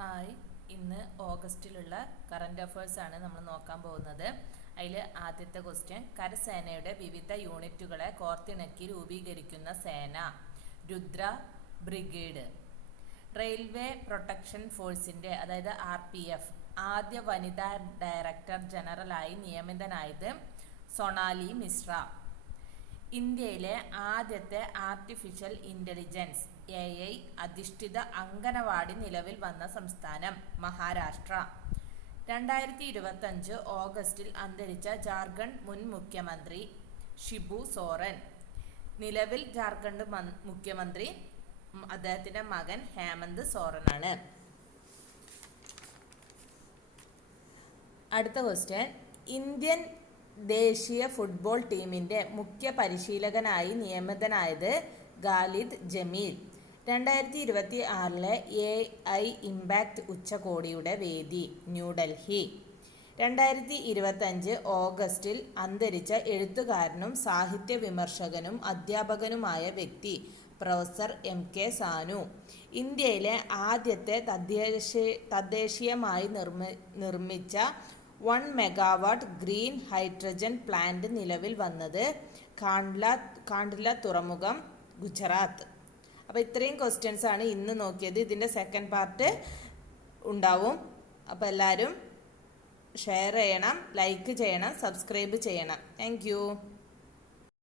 Hi, ഇന്ന് ഓഗസ്റ്റിലുള്ള current affairs ആണ് നമ്മൾ നോക്കാൻ പോകുന്നത്. അതിൽ ആദ്യത്തെ ക്വസ്റ്റ്യൻ, കരസേനയുടെ വിവിധ യൂണിറ്റുകളെ കോർത്തിണക്കി രൂപീകരിക്കുന്ന സേന രുദ്ര ബ്രിഗേഡ്. റെയിൽവേ പ്രൊട്ടക്ഷൻ ഫോഴ്സിന്റെ അതായത് RPF ആദ്യ വനിതാ ഡയറക്ടർ ജനറലായി നിയമിതനായത് സൊണാലി മിശ്ര. ഇന്ത്യയിലെ ആദ്യത്തെ ആർട്ടിഫിഷ്യൽ ഇന്റലിജൻസ് AI അധിഷ്ഠിത അംഗനവാടി നിലവിൽ വന്ന സംസ്ഥാനം മഹാരാഷ്ട്ര. 2025 ഓഗസ്റ്റിൽ അന്തരിച്ച ജാർഖണ്ഡ് മുൻ മുഖ്യമന്ത്രി ഷിബു സോറൻ. നിലവിൽ ജാർഖണ്ഡ് മുഖ്യമന്ത്രി അദ്ദേഹത്തിന്റെ മകൻ ഹേമന്ത് സോറനാണ്. അടുത്ത ക്വസ്റ്റ്യൻ, ഇന്ത്യൻ ദേശീയ ഫുട്ബോൾ ടീമിന്റെ മുഖ്യ പരിശീലകനായി നിയമിതനായത് ഖാലിദ് ജമീൽ. 2026 AI ഇമ്പാക്ട് ഉച്ചകോടിയുടെ വേദി ന്യൂഡൽഹി. 2025 ഓഗസ്റ്റിൽ അന്തരിച്ച എഴുത്തുകാരനും സാഹിത്യ വിമർശകനും അധ്യാപകനുമായ വ്യക്തി പ്രൊഫസർ MK സാനു. ഇന്ത്യയിലെ ആദ്യത്തെ തദ്ദേശീയമായി നിർമ്മിച്ച 1 മെഗാവാട്ട് ഗ്രീൻ ഹൈഡ്രജൻ പ്ലാന്റ് നിലവിൽ വന്നത് കാണ്ഡ്ല തുറമുഖം, ഗുജറാത്ത്. അപ്പോൾ ഇത്രയും ക്വസ്റ്റ്യൻസ് ആണ് ഇന്ന് നോക്കിയത്. ഇതിൻ്റെ സെക്കൻഡ് പാർട്ട് ഉണ്ടാവും. അപ്പോൾ എല്ലാവരും ഷെയർ ചെയ്യണം, ലൈക്ക് ചെയ്യണം, സബ്സ്ക്രൈബ് ചെയ്യണം. താങ്ക്